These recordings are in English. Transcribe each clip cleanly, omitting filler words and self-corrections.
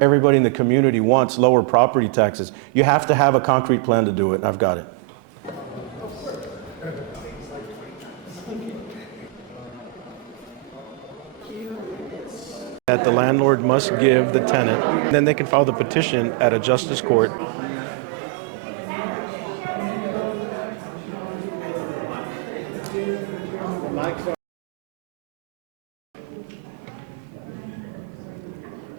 everybody in the community wants lower property taxes. You have to have a concrete plan to do it, and I've got it. That the landlord must give the tenant, and then they can file the petition at a justice court.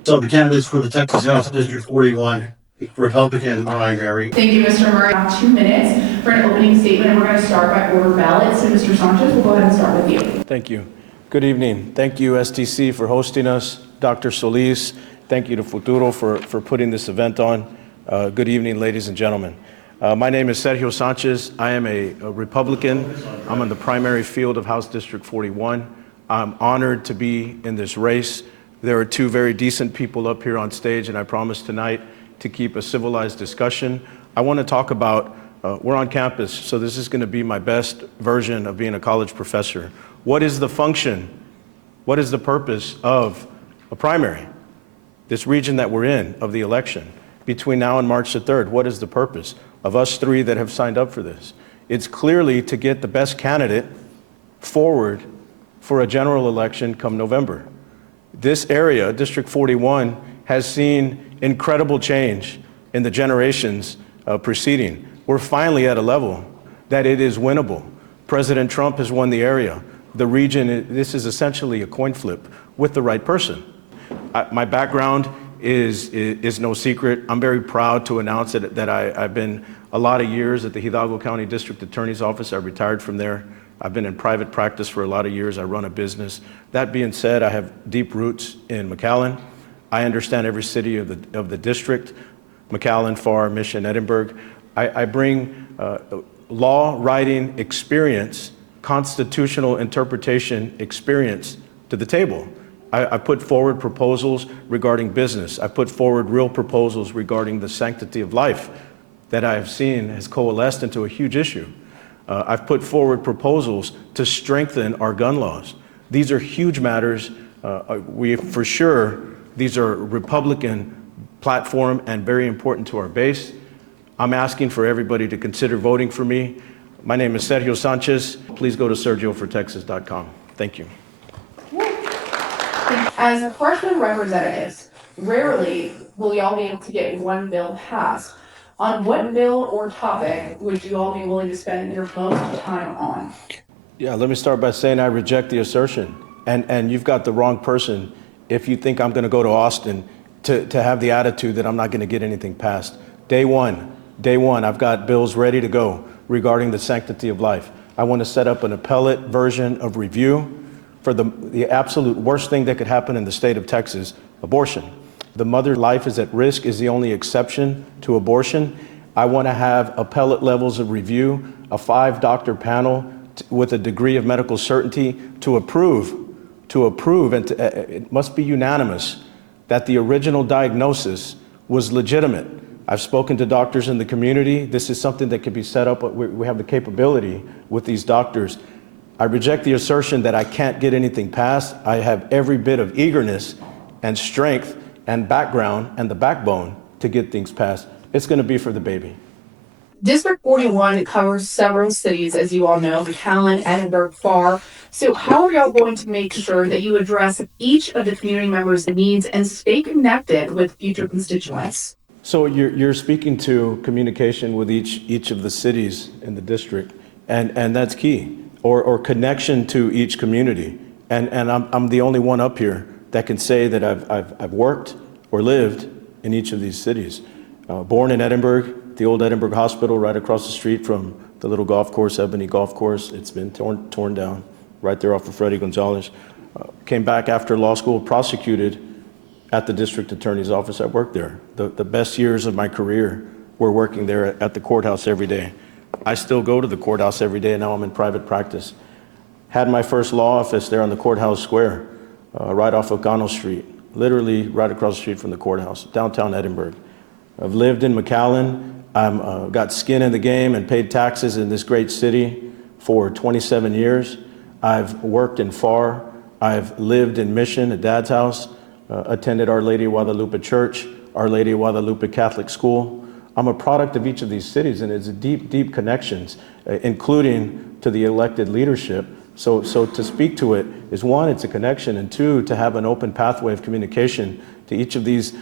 So the candidates for the Texas House District 41, Republican primary. Thank you, Mr. Murray. 2 minutes for an opening statement, and we're going to start by order ballot. So, Mr. Sanchez, we'll go ahead and start with you. Thank you. Good evening. Thank you, STC, for hosting us. Dr. Solis, thank you to Futuro for putting this event on. Good evening, ladies and gentlemen. My name is Sergio Sanchez. I am a Republican. I'm in the primary field of House District 41. I'm honored to be in this race. There are two very decent people up here on stage, and I promise tonight to keep a civilized discussion. I want to talk about, we're on campus, so this is going to be my best version of being a college professor. What is the function? What is the purpose of a primary? This region that we're in, of the election, between now and March the 3rd, what is the purpose of us three that have signed up for this? It's clearly to get the best candidate forward for a general election come November. This area, District 41, has seen incredible change in the generations preceding. We're finally at a level that it is winnable. President Trump has won the area. The region, this is essentially a coin flip with the right person. My background is no secret. I'm very proud to announce that I've been a lot of years at the Hidalgo County District Attorney's Office. I retired from there. I've been in private practice for a lot of years. I run a business. That being said, I have deep roots in McAllen. I understand every city of the district, McAllen, Farr, Mission, Edinburgh. I bring law writing experience, constitutional interpretation experience to the table. I put forward proposals regarding business. I put forward real proposals regarding the sanctity of life that I have seen has coalesced into a huge issue. I've put forward proposals to strengthen our gun laws. These are huge matters. For sure, these are Republican platform and very important to our base. I'm asking for everybody to consider voting for me. My name is Sergio Sanchez. Please go to sergioffortexas.com. Thank you. As freshman representatives, rarely will y'all be able to get one bill passed. On what bill or topic would you all be willing to spend your most time on? Yeah, let me start by saying I reject the assertion. And you've got the wrong person if you think I'm going to go to Austin to have the attitude that I'm not going to get anything passed. Day one, I've got bills ready to go regarding the sanctity of life. I want to set up an appellate version of review for the absolute worst thing that could happen in the state of Texas, abortion. The mother's life is at risk is the only exception to abortion. I want to have appellate levels of review, a 5-doctor panel with a degree of medical certainty to approve, and it must be unanimous that the original diagnosis was legitimate. I've spoken to doctors in the community. This is something that could be set up. We have the capability with these doctors. I reject the assertion that I can't get anything passed. I have every bit of eagerness and strength and background and the backbone to get things passed. It's going to be for the baby. District 41 covers several cities, as you all know, McAllen, Edinburgh, Farr. So how are y'all going to make sure that you address each of the community members' needs and stay connected with future constituents? So you're speaking to communication with each of the cities in the district, and that's key, or connection to each community. And I'm the only one up here that can say that I've worked or lived in each of these cities. Born in Edinburgh, the old Edinburgh Hospital right across the street from the little golf course, Ebony Golf Course. It's been torn down right there off of Freddie Gonzalez. Came back after law school, prosecuted at the district attorney's office. I worked there. The best years of my career were working there at the courthouse every day. I still go to the courthouse every day, and now I'm in private practice. Had my first law office there on the courthouse square, right off of Gano Street, literally right across the street from the courthouse, downtown Edinburgh. I've lived in McAllen. I've got skin in the game and paid taxes in this great city for 27 years. I've worked in Farr. I've lived in Mission at Dad's house. attended Our Lady of Guadalupe Church, Our Lady of Guadalupe Catholic School. I'm a product of each of these cities, and it's deep, deep connections, including to the elected leadership. So to speak to it is, one, it's a connection, and two, to have an open pathway of communication to each of these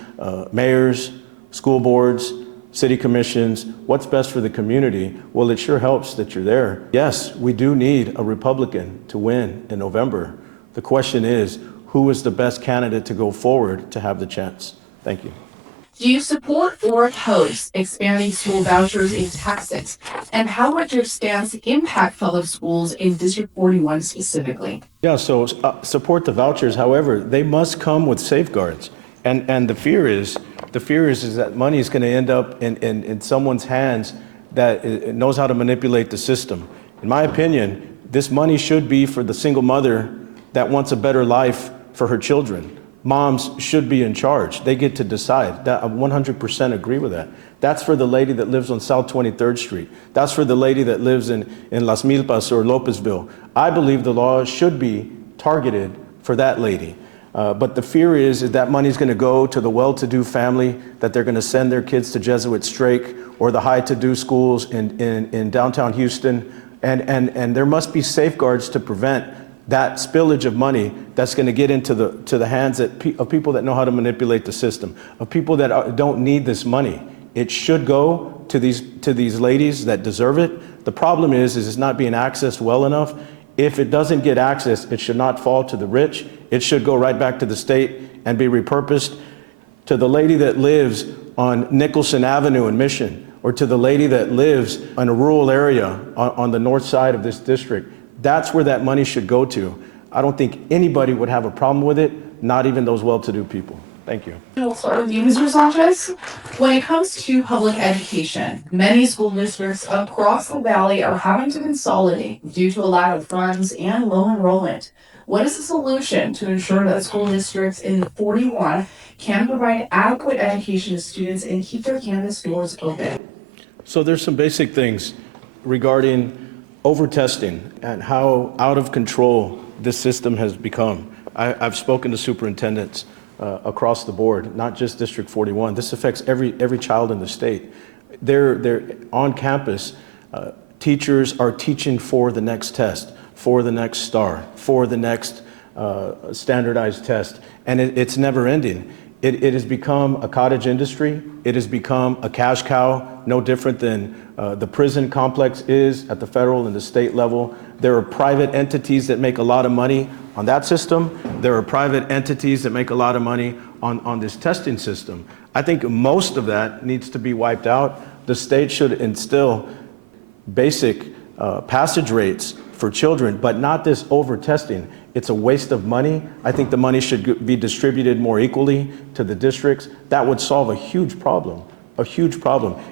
mayors, school boards, city commissions. What's best for the community? Well, it sure helps that you're there. Yes, we do need a Republican to win in November. The question is, who is the best candidate to go forward to have the chance? Thank you. Do you support or oppose expanding school vouchers in Texas? And how would your stance impact public schools in District 41 specifically? Yeah, so support the vouchers. However, they must come with safeguards. And the fear is that money is going to end up in someone's hands that knows how to manipulate the system. In my opinion, this money should be for the single mother that wants a better life for her children. Moms should be in charge. They get to decide. I 100% agree with that. That's for the lady that lives on South 23rd Street. That's for the lady that lives in Las Milpas or Lopezville. I believe the law should be targeted for that lady. But the fear is that money is going to go to the well-to-do family, that they're going to send their kids to Jesuit Strake or the high-to-do schools in downtown Houston. And there must be safeguards to prevent that spillage of money that's going to get into the hands of people that know how to manipulate the system, of people that don't need this money. It should go to these ladies that deserve it. The problem is it's not being accessed well enough. If it doesn't get access, it should not fall to the rich. It should go right back to the state and be repurposed to the lady that lives on Nicholson Avenue in Mission, or to the lady that lives in a rural area on the north side of this district. That's where that money should go to. I don't think anybody would have a problem with it, not even those well-to-do people. Thank you. We'll start with you, Mr. Sanchez. When it comes to public education, many school districts across the valley are having to consolidate due to a lack of funds and low enrollment. What is the solution to ensure that school districts in 41 can provide adequate education to students and keep their campus doors open? So there's some basic things regarding over-testing and how out of control this system has become. I've spoken to superintendents across the board, not just District 41. This affects every child in the state. They're on campus. Teachers are teaching for the next test, for the next star, for the next standardized test, and it's never ending. It has become a cottage industry. It has become a cash cow, no different than the prison complex is at the federal and the state level. There are private entities that make a lot of money on that system. There are private entities that make a lot of money on this testing system. I think most of that needs to be wiped out. The state should instill basic passage rates for children, but not this over-testing. It's a waste of money. I think the money should be distributed more equally to the districts. That would solve a huge problem.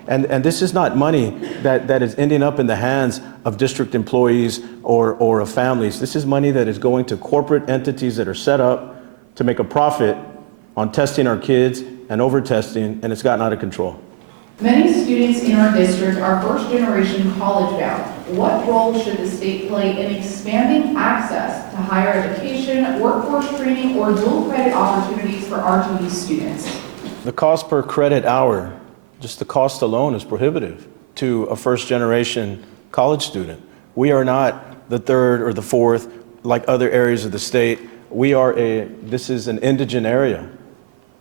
And this is not money that is ending up in the hands of district employees or of families. This is money that is going to corporate entities that are set up to make a profit on testing our kids and over-testing, and it's gotten out of control. Many students in our district are first-generation college-bound. What role should the state play in expanding access to higher education, workforce training, or dual credit opportunities for RTD students? The cost per credit hour, just the cost alone, is prohibitive to a first-generation college student. We are not the third or the fourth like other areas of the state. This is an indigent area.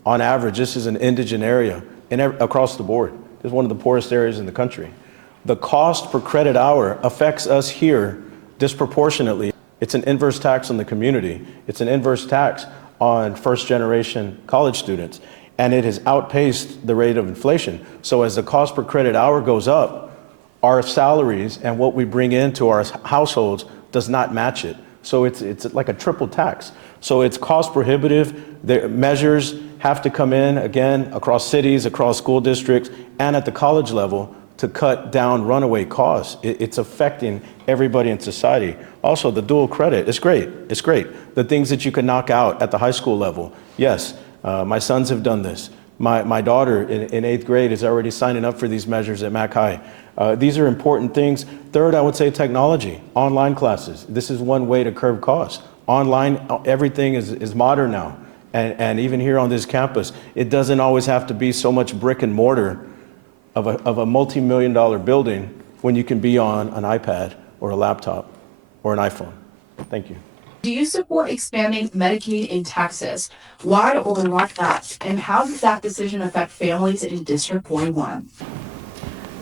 On average, this is an indigent area across the board. This is one of the poorest areas in the country. The cost per credit hour affects us here disproportionately. It's an inverse tax on the community. It's an inverse tax on first-generation college students, and it has outpaced the rate of inflation. So as the cost per credit hour goes up, our salaries and what we bring into our households does not match it. So it's like a triple tax. So it's cost prohibitive. The measures have to come in, again, across cities, across school districts, and at the college level to cut down runaway costs. It's affecting everybody in society. Also, the dual credit, it's great. It's great. The things that you can knock out at the high school level. Yes, my sons have done this. My daughter in 8th grade is already signing up for these measures at McAllen I. These are important things. Third, I would say technology, online classes. This is one way to curb costs. Online, everything is modern now. And even here on this campus, it doesn't always have to be so much brick and mortar of a multi-million-dollar building when you can be on an iPad or a laptop or an iPhone. Thank you. Do you support expanding Medicaid in Texas? Why or why not? And how does that decision affect families in District 41?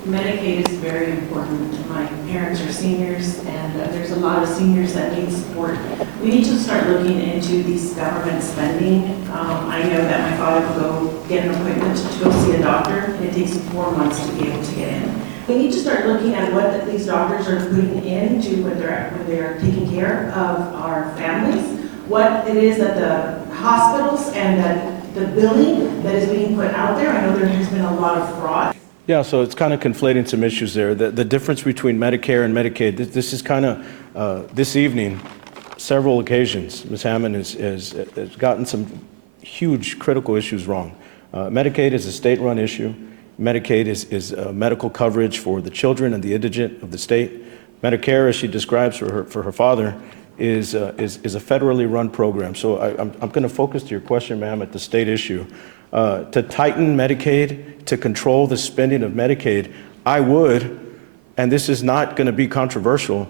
Medicaid is very important. My parents are seniors, and there's a lot of seniors that need support. We need to start looking into these government spending. I know that my father will go get an appointment to go see a doctor, and it takes 4 months to be able to get in. We need to start looking at what these doctors are putting into when they're taking care of our families, what it is that the hospitals and that the billing that is being put out there. I know there has been a lot of fraud. Yeah, so it's kind of conflating some issues there. The difference between Medicare and Medicaid, this is kind of, this evening, several occasions, Ms. Hammond has gotten some huge critical issues wrong. Medicaid is a state-run issue. Medicaid is medical coverage for the children and the indigent of the state. Medicare, as she describes for her father, is a federally run program. So I'm going to focus to your question, ma'am, at the state issue. To tighten Medicaid, to control the spending of Medicaid, I would, and this is not going to be controversial,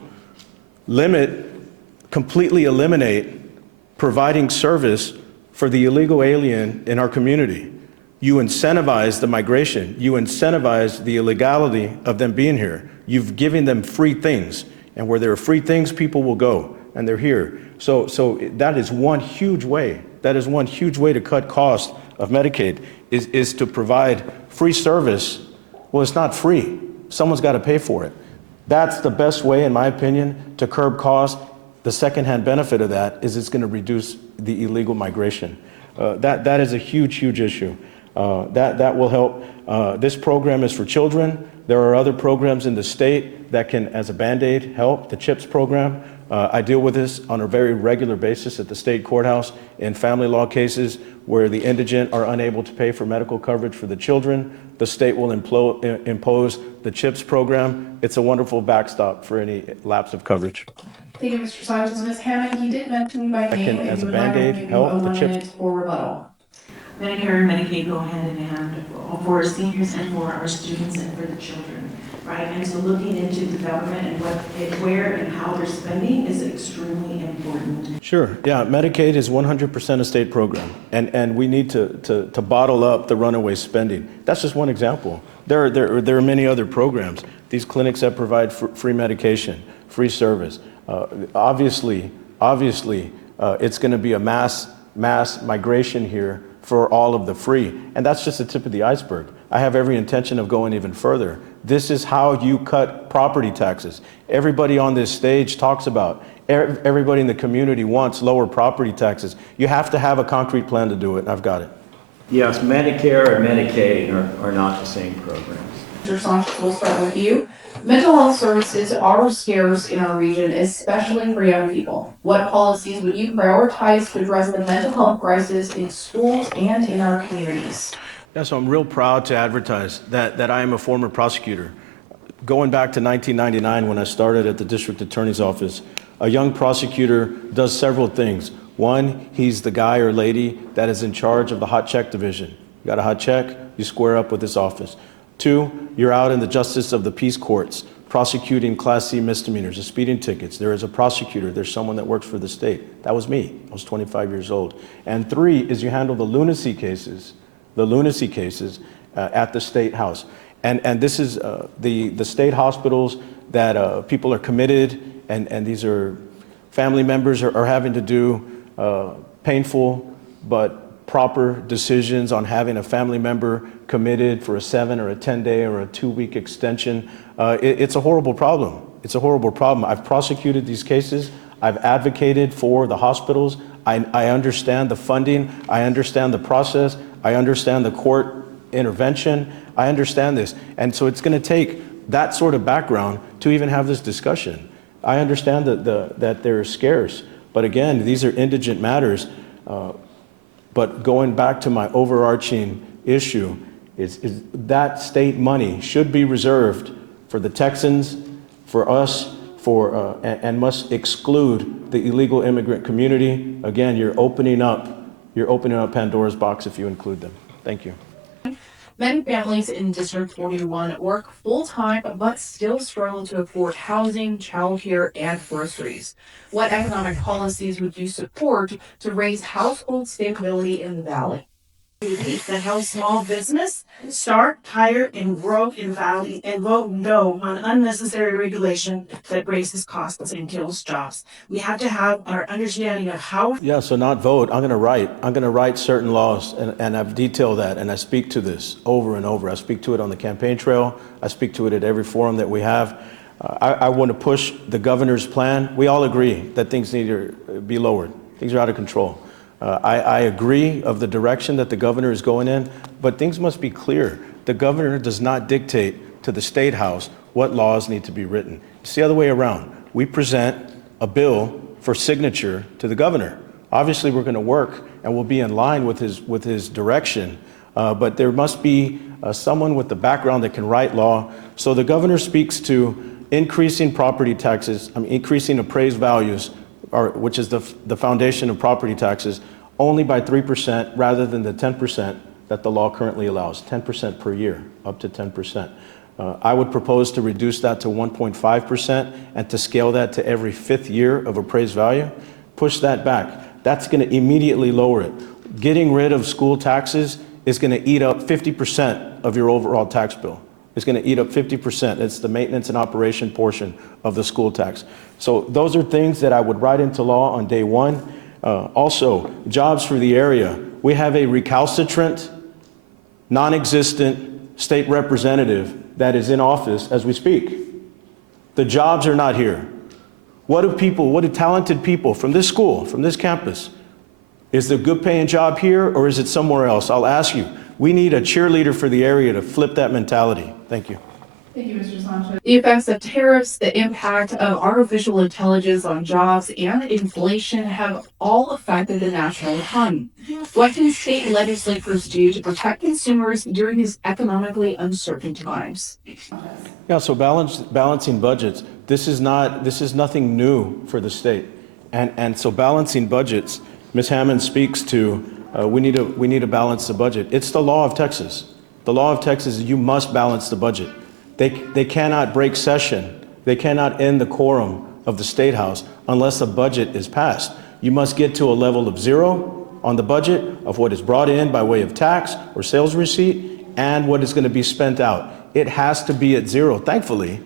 completely eliminate providing service for the illegal alien in our community. You incentivize the migration. You incentivize the illegality of them being here. You've given them free things. And where there are free things, people will go, and they're here. So that is one huge way. That is one huge way to cut costs of Medicaid, is to provide free service. Well, it's not free. Someone's got to pay for it. That's the best way, in my opinion, to curb costs. The secondhand benefit of that is it's going to reduce the illegal migration. That is a huge, huge issue. That will help. This program is for children. There are other programs in the state that can, as a Band-Aid, help. The CHIPS program. I deal with this on a very regular basis at the state courthouse in family law cases where the indigent are unable to pay for medical coverage for the children. The state will impose the CHIPS program. It's a wonderful backstop for any lapse of coverage. Thank you, Mr. Sanchez. Ms. Hammond, you did mention by name, as and a you would like to Band-Aid, give you help a the 1 CHIPS. minute for rebuttal. Medicare and Medicaid go hand in hand for seniors and for our students and for the children, right? And so looking into the government and where and how they're spending is extremely important. Sure. Yeah, Medicaid is 100% a state program, and we need to bottle up the runaway spending. That's just one example. There are many other programs. These clinics that provide free medication, free service. Obviously, it's going to be a mass migration here for all of the free, and that's just the tip of the iceberg. I have every intention of going even further. This is how you cut property taxes. Everybody on this stage talks about, everybody in the community wants lower property taxes. You have to have a concrete plan to do it, and I've got it. Yes, Medicare and Medicaid are not the same programs. Mr. Sanchez, we'll start with you. Mental health services are scarce in our region, especially for young people. What policies would you prioritize to address the mental health crisis in schools and in our communities? Yeah, so I'm real proud to advertise that I am a former prosecutor. Going back to 1999 when I started at the district attorney's office, a young prosecutor does several things. One, he's the guy or lady that is in charge of the hot check division. You got a hot check, you square up with this office. Two, you're out in the justice of the peace courts, prosecuting Class C misdemeanors, the speeding tickets. There is a prosecutor, there's someone that works for the state. That was me, I was 25 years old. And three is you handle the lunacy cases at the State House. And this is the state hospitals that people are committed, and these are family members are having to do painful but proper decisions on having a family member committed for a 7 or a 10-day or a 2-week extension. It's a horrible problem. It's a horrible problem. I've prosecuted these cases. I've advocated for the hospitals. I understand the funding. I understand the process. I understand the court intervention. I understand this. And so it's going to take that sort of background to even have this discussion. I understand that they're scarce. But again, these are indigent matters. But going back to my overarching issue is that state money should be reserved for the Texans, for us, and must exclude the illegal immigrant community. Again, you're opening up you're opening up Pandora's box if you include them. Thank you. Many families in District 41 work full-time but still struggle to afford housing, childcare, and groceries. What economic policies would you support to raise household stability in the Valley? That helps small business start, hire, and grow in Valley, and vote no on unnecessary regulation that raises costs and kills jobs. We have to have our understanding of how. Yeah, so not vote. I'm going to write certain laws, and I've detailed that, and I speak to this over and over. I speak to it on the campaign trail. I speak to it at every forum that we have. I want to push the governor's plan. We all agree that things need to be lowered. Things are out of control. I agree of the direction that the governor is going in, but things must be clear. The governor does not dictate to the State House what laws need to be written. It's the other way around. We present a bill for signature to the governor. Obviously, we're going to work and we'll be in line with his direction, but there must be someone with the background that can write law. So the governor speaks to increasing property taxes, increasing appraised values, which is the foundation of property taxes, only by 3% rather than the 10% that the law currently allows, 10% per year, up to 10%. I would propose to reduce that to 1.5% and to scale that to every 5th year of appraised value. Push that back. That's going to immediately lower it. Getting rid of school taxes is going to eat up 50% of your overall tax bill. It's going to eat up 50%. It's the maintenance and operation portion of the school tax. So those are things that I would write into law on day one. Also, jobs for the area. We have a recalcitrant, non-existent state representative that is in office as we speak. The jobs are not here. What do talented people from this school, from this campus, is the good paying job here or is it somewhere else? I'll ask you. We need a cheerleader for the area to flip that mentality. Thank you. Thank you, Mr. Sanchez. The effects of tariffs, the impact of artificial intelligence on jobs, and inflation have all affected the national economy. What can state legislators do to protect consumers during these economically uncertain times? Yeah, so balancing budgets. This is nothing new for the state, and so balancing budgets. Ms. Hammond speaks to we need to balance the budget. It's the law of Texas. The law of Texas is you must balance the budget. They cannot break session. They cannot end the quorum of the State House unless a budget is passed. You must get to a level of 0 on the budget of what is brought in by way of tax or sales receipt and what is going to be spent out. It has to be at 0. Thankfully,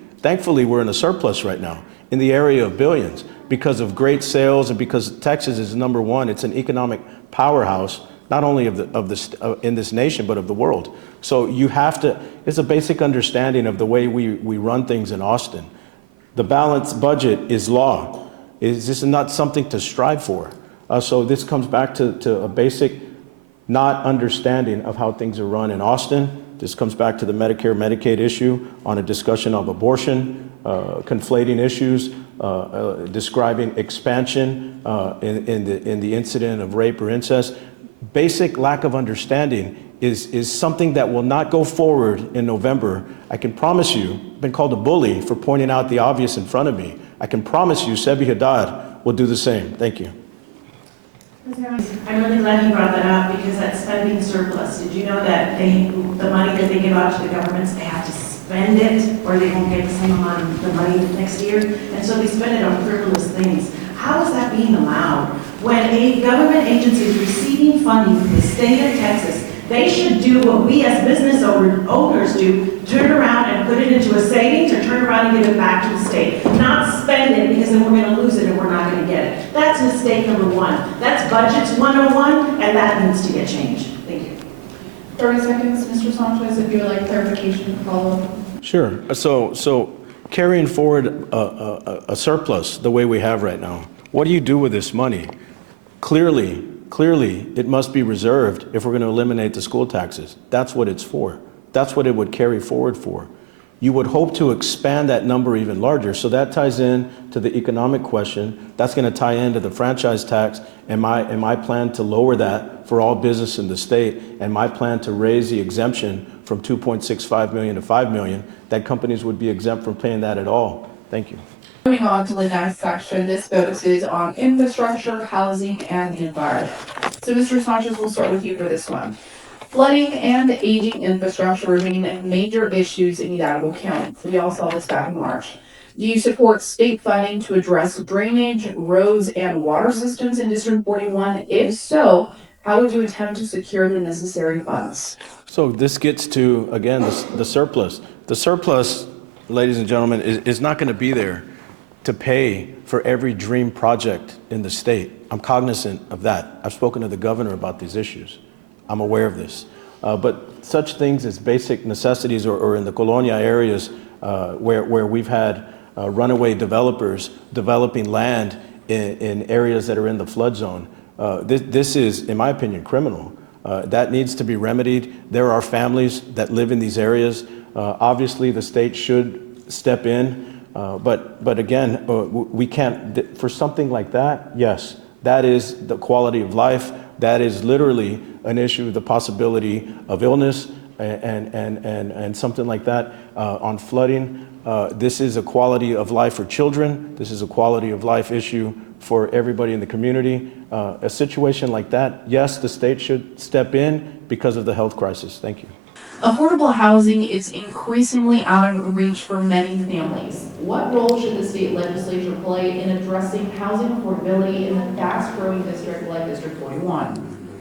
we're in a surplus right now in the area of billions because of great sales and because Texas is number one. It's an economic powerhouse, not only in this nation, but of the world. So you have to, it's a basic understanding of the way we run things in Austin. The balanced budget is law. This is not something to strive for. So this comes back to a basic not understanding of how things are run in Austin. This comes back to the Medicare, Medicaid issue on a discussion of abortion, conflating issues, describing expansion in the incident of rape or incest. Basic lack of understanding is something that will not go forward in November. I can promise you, I've been called a bully for pointing out the obvious in front of me. I can promise you Sebi Haddad will do the same. Thank you. I'm really glad you brought that up because that spending surplus, did you know that the money that they give out to the governments, they have to spend it or they won't get the same amount of the money next year? And so they spend it on frivolous things. How is that being allowed? When a government agency is receiving funding from the state of Texas, they should do what we as business owners do, turn around and put it into a savings or turn around and give it back to the state. Not spend it because then we're going to lose it and we're not going to get it. That's mistake number one. That's budgets 101 and that needs to get changed. Thank you. 30 seconds, Mr. Sanchez, if you would like clarification to follow. Sure. So carrying forward a surplus the way we have right now, what do you do with this money? Clearly, it must be reserved if we're going to eliminate the school taxes. That's what it's for. That's what it would carry forward for. You would hope to expand that number even larger. So that ties in to the economic question. That's going to tie into the franchise tax and my plan to lower that for all business in the state and my plan to raise the exemption from 2.65 million to 5 million, that companies would be exempt from paying that at all. Thank you. Moving on to the next section, this focuses on infrastructure, housing, and the environment. So, Mr. Sanchez, we'll start with you for this one. Flooding and aging infrastructure remain major issues in Hidalgo County. We all saw this back in March. Do you support state funding to address drainage, roads, and water systems in District 41? If so, how would you attempt to secure the necessary funds? So this gets to, again, the surplus. The surplus, ladies and gentlemen, is not going to be there to pay for every dream project in the state. I'm cognizant of that. I've spoken to the governor about these issues. I'm aware of this. But such things as basic necessities or in the colonia areas where we've had runaway developers developing land in areas that are in the flood zone, this is, in my opinion, criminal. That needs to be remedied. There are families that live in these areas. Obviously, the state should step in. But again, we can't, for something like that, yes, that is the quality of life. That is literally an issue, the possibility of illness and something like that on flooding. This is a quality of life for children. This is a quality of life issue for everybody in the community. A situation like that, yes, the state should step in because of the health crisis. Thank you. Affordable housing is increasingly out of reach for many families. What role should the state legislature play in addressing housing affordability in a fast-growing district like District 41?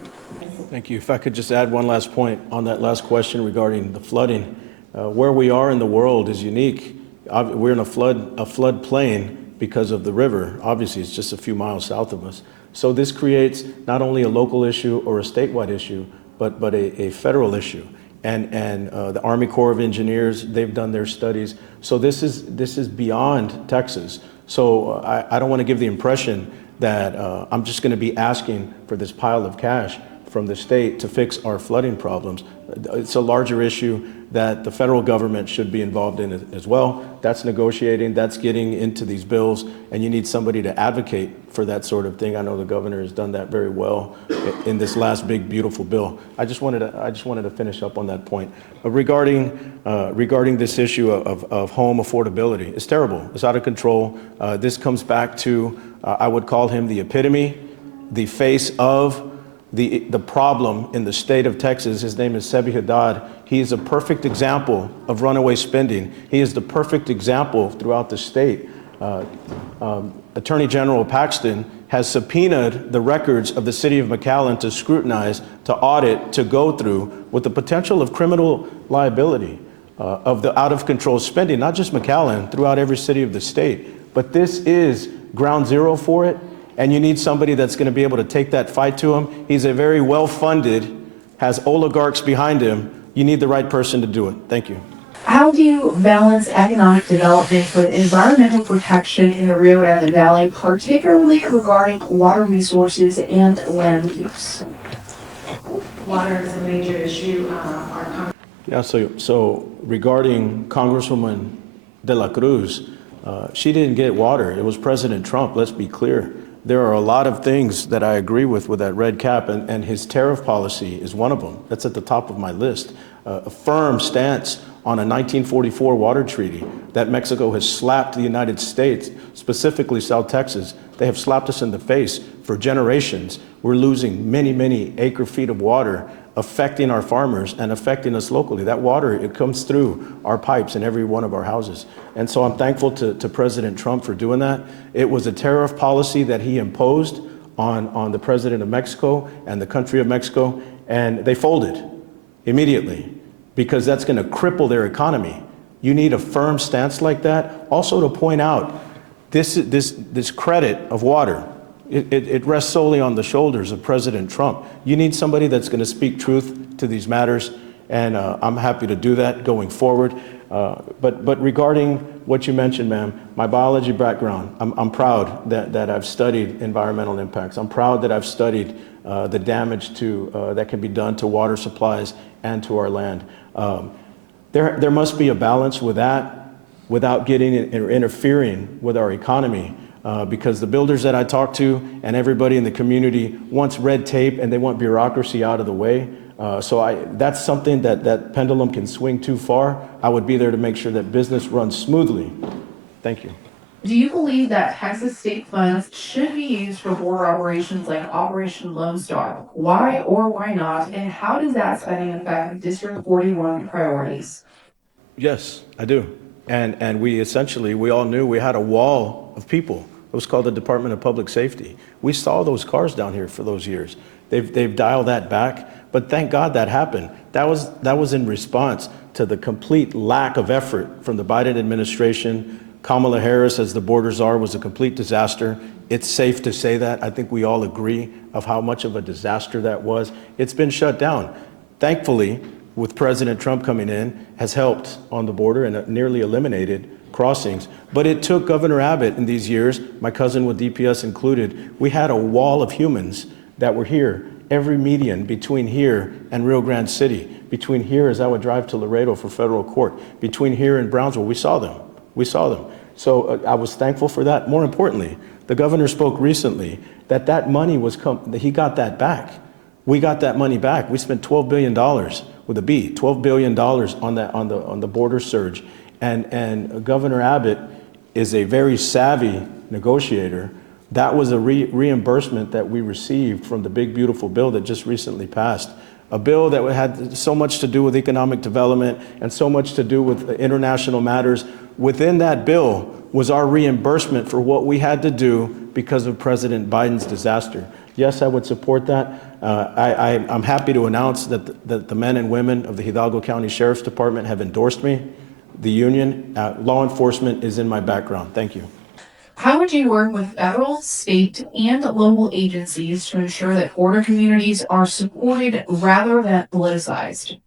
Thank you. If I could just add one last point on that last question regarding the flooding. Where we are in the world is unique. We're in a flood plain because of the river. Obviously, it's just a few miles south of us. So this creates not only a local issue or a statewide issue, but a federal issue. And the Army Corps of Engineers, they've done their studies. So this is beyond Texas. So I don't want to give the impression that I'm just going to be asking for this pile of cash from the state to fix our flooding problems. It's a larger issue that the federal government should be involved in as well. That's negotiating, that's getting into these bills, and you need somebody to advocate for that sort of thing. I know the governor has done that very well in this last big, beautiful bill. I just wanted to finish up on that point. Regarding this issue of home affordability, it's terrible, it's out of control. This comes back to, I would call him the epitome, the face of the problem in the state of Texas. His name is Sebi Haddad. He is a perfect example of runaway spending. He is the perfect example throughout the state. Attorney General Paxton has subpoenaed the records of the city of McAllen to scrutinize, to audit, to go through with the potential of criminal liability of the out-of-control spending, not just McAllen, throughout every city of the state. But this is ground zero for it. And you need somebody that's going to be able to take that fight to him. He's a very well-funded, has oligarchs behind him. You need the right person to do it. Thank you. How do you balance economic development with environmental protection in the Rio Grande Valley, particularly regarding water resources and land use? Water is a major issue. Yeah, so regarding Congresswoman De La Cruz, she didn't get water. It was President Trump, let's be clear. There are a lot of things that I agree with that red cap, and his tariff policy is one of them. That's at the top of my list. A firm stance on a 1944 water treaty that Mexico has slapped the United States, specifically South Texas. They have slapped us in the face for generations. We're losing many, many acre feet of water, affecting our farmers and affecting us locally. That water, it comes through our pipes in every one of our houses. And so I'm thankful to President Trump for doing that. It was a tariff policy that he imposed on the president of Mexico and the country of Mexico, and they folded immediately because that's going to cripple their economy. You need a firm stance like that. Also to point out, this credit of water, it rests solely on the shoulders of President Trump. You need somebody that's going to speak truth to these matters, and I'm happy to do that going forward. But regarding what you mentioned, ma'am, my biology background, I'm proud that I've studied environmental impacts. I'm proud that I've studied the damage that can be done to water supplies and to our land. There must be a balance with that without getting or interfering with our economy. Because the builders that I talk to and everybody in the community wants red tape and they want bureaucracy out of the way. So that's something that pendulum can swing too far. I would be there to make sure that business runs smoothly. Thank you. Do you believe that Texas state funds should be used for border operations like Operation Lone Star? Why or why not? And how does that spending affect District 41 priorities? Yes, I do. And we all knew we had a wall of people. It was called the Department of Public Safety. We saw those cars down here for those years. They've dialed that back, but thank God that happened. That was in response to the complete lack of effort from the Biden administration. Kamala Harris as the border czar was a complete disaster. It's safe to say that. I think we all agree of how much of a disaster that was. It's been shut down. Thankfully, with President Trump coming in, has helped on the border and nearly eliminated crossings. But it took Governor Abbott in these years, my cousin with DPS included, we had a wall of humans that were here, every median between here and Rio Grande City, between here as I would drive to Laredo for federal court, between here and Brownsville, we saw them. We saw them. So I was thankful for that. More importantly, the governor spoke recently that money that he got that back. We got that money back. We spent $12 billion with a B, $12 billion on the border surge. And Governor Abbott is a very savvy negotiator. That was a reimbursement that we received from the big, beautiful bill that just recently passed. A bill that had so much to do with economic development and so much to do with international matters. Within that bill was our reimbursement for what we had to do because of President Biden's disaster. Yes, I would support that. I'm happy to announce that the men and women of the Hidalgo County Sheriff's Department have endorsed me. The union, law enforcement is in my background. Thank you. How would you work with federal, state, and local agencies to ensure that border communities are supported rather than politicized?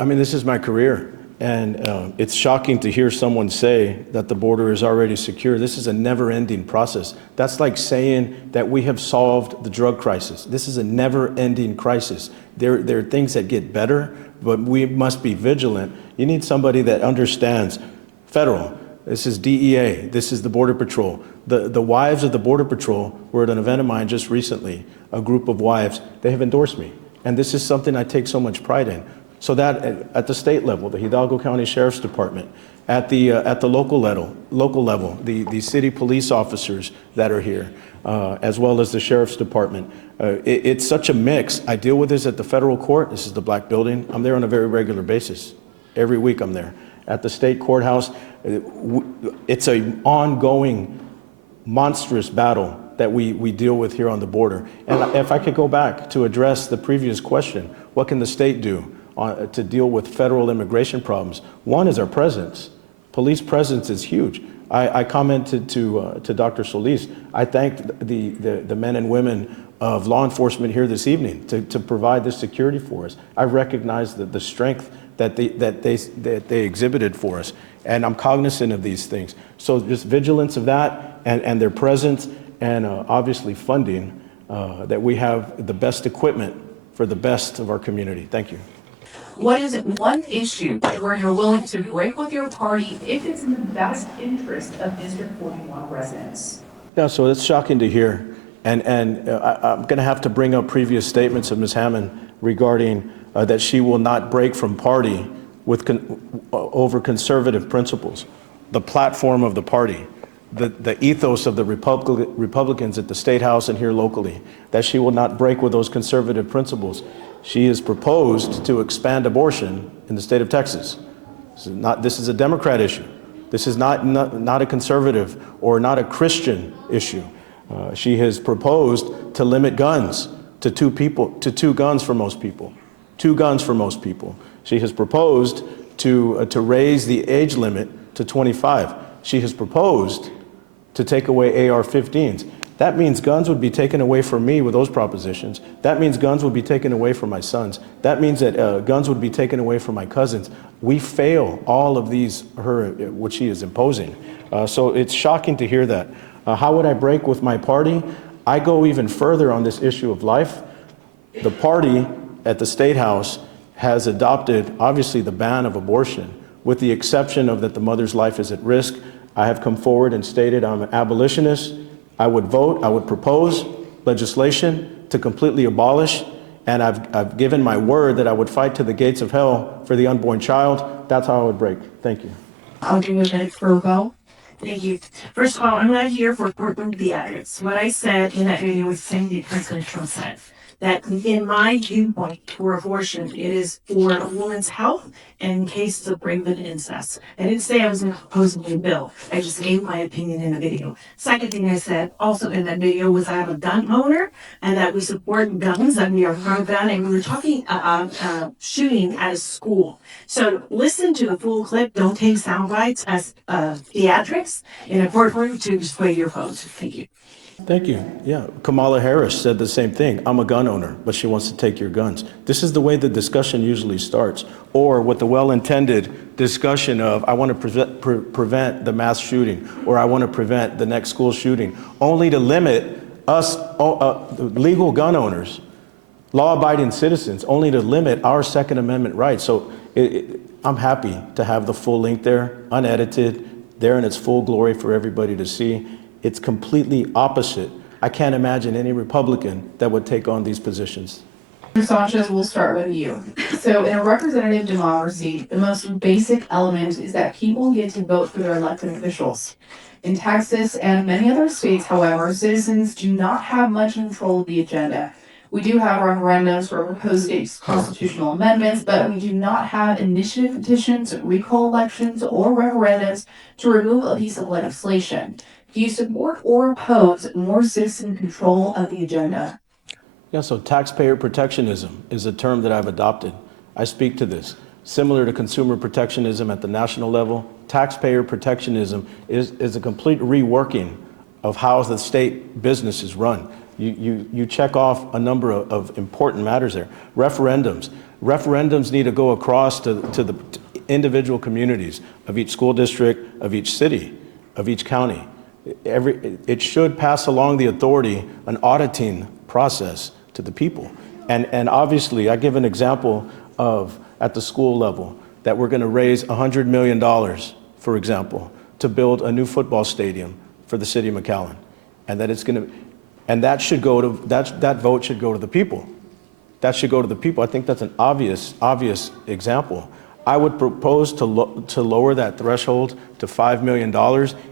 I mean, this is my career, and it's shocking to hear someone say that the border is already secure. This is a never-ending process. That's like saying that we have solved the drug crisis. This is a never-ending crisis. There are things that get better, but we must be vigilant. You need somebody that understands federal. This is DEA. This is the Border Patrol. The wives of the Border Patrol were at an event of mine just recently, a group of wives. They have endorsed me. And this is something I take so much pride in. So that at the state level, the Hidalgo County Sheriff's Department, at the local level, the city police officers that are here, as well as the Sheriff's Department. It's such a mix. I deal with this at the federal court. This is the black building. I'm there on a very regular basis. Every week I'm there. At the state courthouse, it's an ongoing, monstrous battle that we deal with here on the border. And if I could go back to address the previous question, what can the state do to deal with federal immigration problems? One is our presence. Police presence is huge. I commented to Dr. Solis. I thanked the men and women of law enforcement here this evening to provide this security for us. I recognize the strength that they exhibited for us. And I'm cognizant of these things. So just vigilance of that and their presence and obviously funding that we have the best equipment for the best of our community. Thank you. What is one issue where you're willing to break with your party if it's in the best interest of District 41 residents? Yeah, so it's shocking to hear. And I'm going to have to bring up previous statements of Ms. Hammond regarding that she will not break from party over conservative principles. The platform of the party, the ethos of the Republicans at the State House and here locally, that she will not break with those conservative principles. She has proposed to expand abortion in the state of Texas. This is a Democrat issue. This is not a conservative or not a Christian issue. She has proposed to limit guns to two guns for most people. 2 guns for most people. She has proposed to raise the age limit to 25. She has proposed to take away AR-15s. That means guns would be taken away from me with those propositions. That means guns would be taken away from my sons. That means that guns would be taken away from my cousins. We fail all of these, what she is imposing. So it's shocking to hear that. How would I break with my party? I go even further on this issue of life. The party at the State House has adopted, obviously, the ban of abortion, with the exception of that the mother's life is at risk. I have come forward and stated I'm an abolitionist. I would propose legislation to completely abolish, and I've given my word that I would fight to the gates of hell for the unborn child. That's how I would break. Thank you. I'll give you a minute for a vote. Thank you. First of all, I'm not here for courtroom theatrics. What I said in that video was the same thing President Trump said. That in my viewpoint for abortion, it is for a woman's health and in cases of rape and incest. I didn't say I was going to oppose the bill. I just gave my opinion in the video. Second thing I said also in that video was I am a gun owner and that we support guns and we are pro-gun, and we were talking shooting at a school. So listen to the full clip. Don't take sound bites as theatrics in a courtroom to display your votes. Thank you. Thank you. Yeah, Kamala Harris said the same thing. I'm a gun owner, but she wants to take your guns. This is the way the discussion usually starts, or with the well-intended discussion of, I want to prevent the mass shooting, or I want to prevent the next school shooting, only to limit us, legal gun owners, law-abiding citizens, only to limit our Second Amendment rights. So I'm happy to have the full link there, unedited, there in its full glory for everybody to see. It's completely opposite. I can't imagine any Republican that would take on these positions. Mr. Sanchez, we'll start with you. So in a representative democracy, the most basic element is that people get to vote for their elected officials. In Texas and many other states, however, citizens do not have much control of the agenda. We do have referendums for proposed constitutional amendments, but we do not have initiative petitions, recall elections, or referendums to remove a piece of legislation. Do you support or oppose more citizen control of the agenda? Yeah, so taxpayer protectionism is a term that I've adopted. I speak to this. Similar to consumer protectionism at the national level, taxpayer protectionism is a complete reworking of how the state business is run. You check off a number of important matters there. Referendums need to go across to the individual communities of each school district, of each city, of each county. It should pass along the authority, an auditing process to the people. And obviously, I give an example of, at the school level, that we're going to raise $100 million, for example, to build a new football stadium for the city of McAllen. And that it's going to, and that should go to, that vote should go to the people. That should go to the people. I think that's an obvious example. I would propose to lower that threshold to $5 million.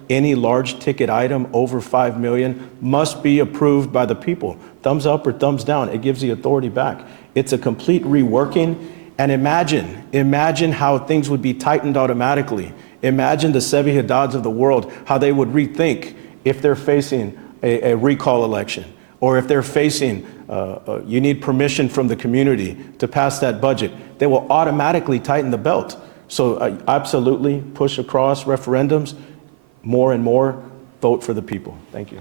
Any large ticket item over $5 million must be approved by the people. Thumbs up or thumbs down, it gives the authority back. It's a complete reworking. And imagine how things would be tightened automatically. Imagine the Sevi Haddads of the world, how they would rethink if they're facing a recall election, or if they're facing, you need permission from the community to pass that budget. They will automatically tighten the belt. So absolutely push across referendums, more and more, vote for the people. Thank you.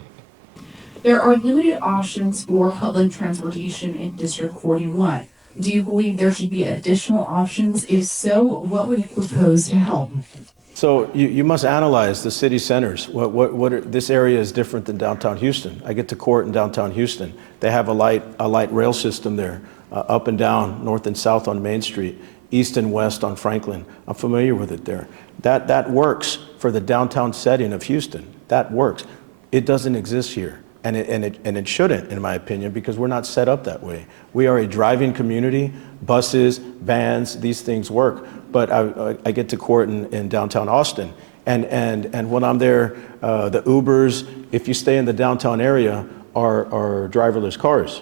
There are limited options for public transportation in District 41. Do you believe there should be additional options? If so, what would you propose to help? So you must analyze the city centers. This area is different than downtown Houston. I get to court in downtown Houston. They have a light rail system there, up and down, north and south on Main Street, east and west on Franklin. I'm familiar with it there. That works for the downtown setting of Houston. That works. It doesn't exist here. And it shouldn't, in my opinion, because we're not set up that way. We are a driving community. Buses, vans, these things work. But I get to court in downtown Austin. And when I'm there, the Ubers, if you stay in the downtown area, are driverless cars,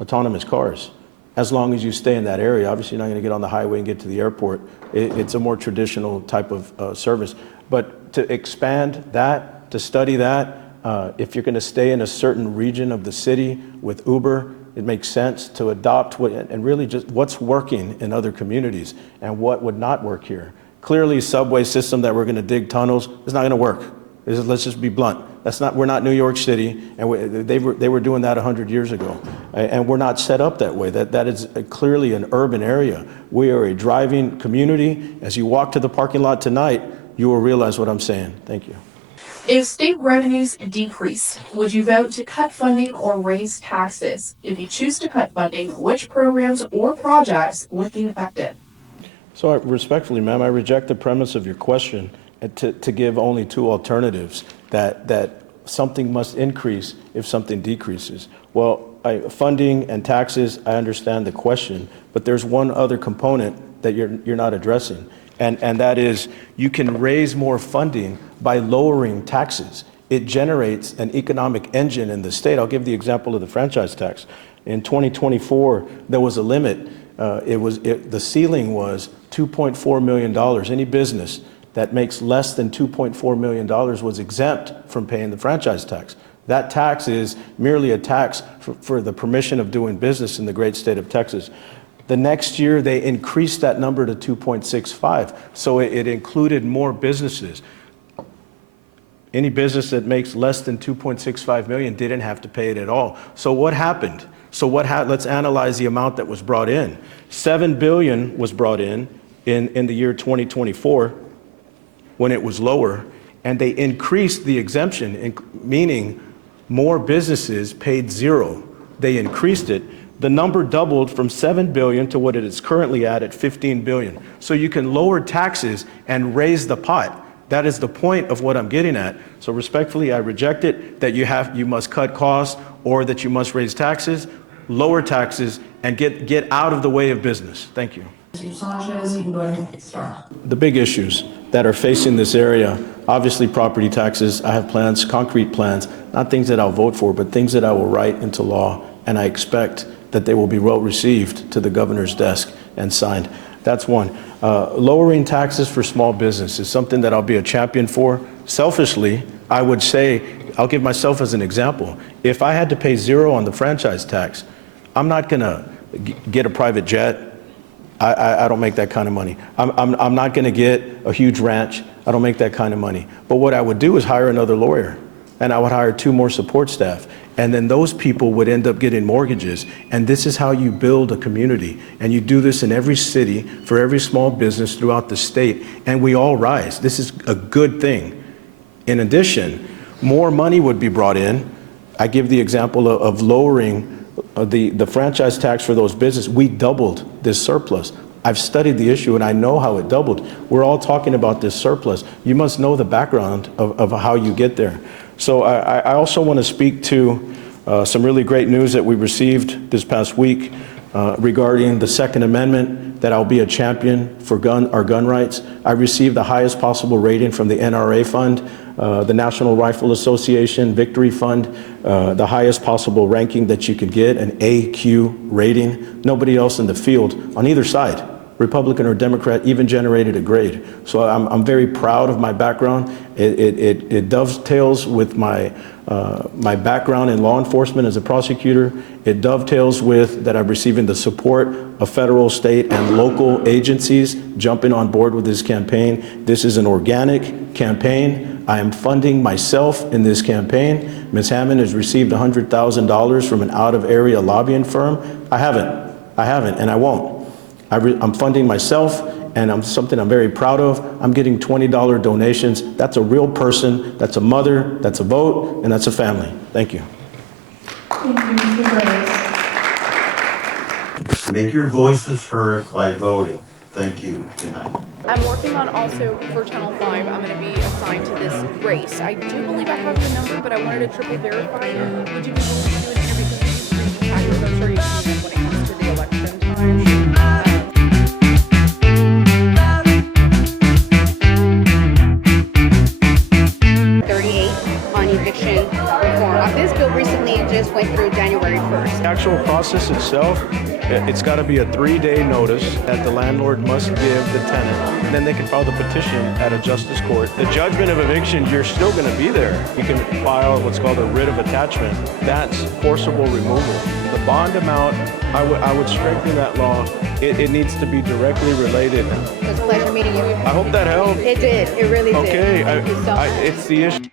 autonomous cars. As long as you stay in that area, obviously you're not going to get on the highway and get to the airport. It's a more traditional type of service. But to expand that, to study that, if you're going to stay in a certain region of the city with Uber, it makes sense to adopt and really just what's working in other communities and what would not work here. Clearly, subway system that we're going to dig tunnels is not going to work. Let's just be blunt. We're not New York City, and they were doing that 100 years ago, and we're not set up that way. That is clearly an urban area. We are a driving community. As you walk to the parking lot tonight, you will realize what I'm saying. Thank you. If state revenues decrease, would you vote to cut funding or raise taxes? If you choose to cut funding, which programs or projects would be affected? So respectfully, ma'am, I reject the premise of your question to give only two alternatives, that something must increase if something decreases. Well, funding and taxes, I understand the question, but there's one other component that you're not addressing, and that is you can raise more funding by lowering taxes. It generates an economic engine in the state. I'll give the example of the franchise tax. In 2024, there was a limit. The ceiling was $2.4 million. Any business that makes less than $2.4 million was exempt from paying the franchise tax. That tax is merely a tax for the permission of doing business in the great state of Texas. The next year, they increased that number to 2.65, so it included more businesses. Any business that makes less than 2.65 million didn't have to pay it at all. So what happened? Let's analyze the amount that was brought in. 7 billion was brought in the year 2024 when it was lower, and they increased the exemption, meaning more businesses paid zero. They increased it. The number doubled from 7 billion to what it is currently at 15 billion. So you can lower taxes and raise the pot. That is the point of what I'm getting at. So respectfully, I reject it that you must cut costs or that you must raise taxes, lower taxes, and get out of the way of business. Thank you. Mr. Sanchez, you can go ahead and start. The big issues that are facing this area, obviously property taxes. I have plans, concrete plans, not things that I'll vote for, but things that I will write into law, and I expect that they will be well received to the governor's desk and signed. That's one. Lowering taxes for small business is something that I'll be a champion for. Selfishly, I would say, I'll give myself as an example. If I had to pay zero on the franchise tax, I'm not gonna get a private jet. I don't make that kind of money. I'm not gonna get a huge ranch. I don't make that kind of money. But what I would do is hire another lawyer, and I would hire 2 more support staff. And then those people would end up getting mortgages. And this is how you build a community. And you do this in every city, for every small business throughout the state. And we all rise. This is a good thing. In addition, more money would be brought in. I give the example of lowering the franchise tax for those businesses. We doubled this surplus. I've studied the issue and I know how it doubled. We're all talking about this surplus. You must know the background of how you get there. So I also want to speak to some really great news that we received this past week regarding the Second Amendment, that I'll be a champion for our gun rights. I received the highest possible rating from the NRA Fund, the National Rifle Association Victory Fund, the highest possible ranking that you could get, an AQ rating. Nobody else in the field on either side, Republican or Democrat, even generated a grade. So I'm very proud of my background. It dovetails with my background in law enforcement as a prosecutor. It dovetails with that I'm receiving the support of federal, state, and local agencies jumping on board with this campaign. This is an organic campaign. I am funding myself in this campaign. Ms. Hammond has received $100,000 from an out-of-area lobbying firm. I haven't, and I won't. I'm funding myself, and something I'm very proud of. I'm getting $20 donations. That's a real person, that's a mother, that's a vote, and that's a family. Thank you. Thank you, Mr. Reyes. Make your voices heard by voting. Thank you. Good night. I'm working on also for Channel 5. I'm going to be assigned to this race. I do believe I have the number, but I wanted to triple verify. Would you be willing to do an interview? Because we use accurate. I'm sure you've seen it when it comes to the election time. 38 on eviction reform. This bill recently just went through January 1st. The actual process itself, it's got to be a 3-day notice that the landlord must give the tenant. And then they can file the petition at a justice court. The judgment of eviction, you're still going to be there. You can file what's called a writ of attachment. That's forcible removal. The bond amount, I would strengthen that law. It needs to be directly related. It was a pleasure meeting you. I hope that helped. It did. It really did. Okay, Thank you so much. it's the issue.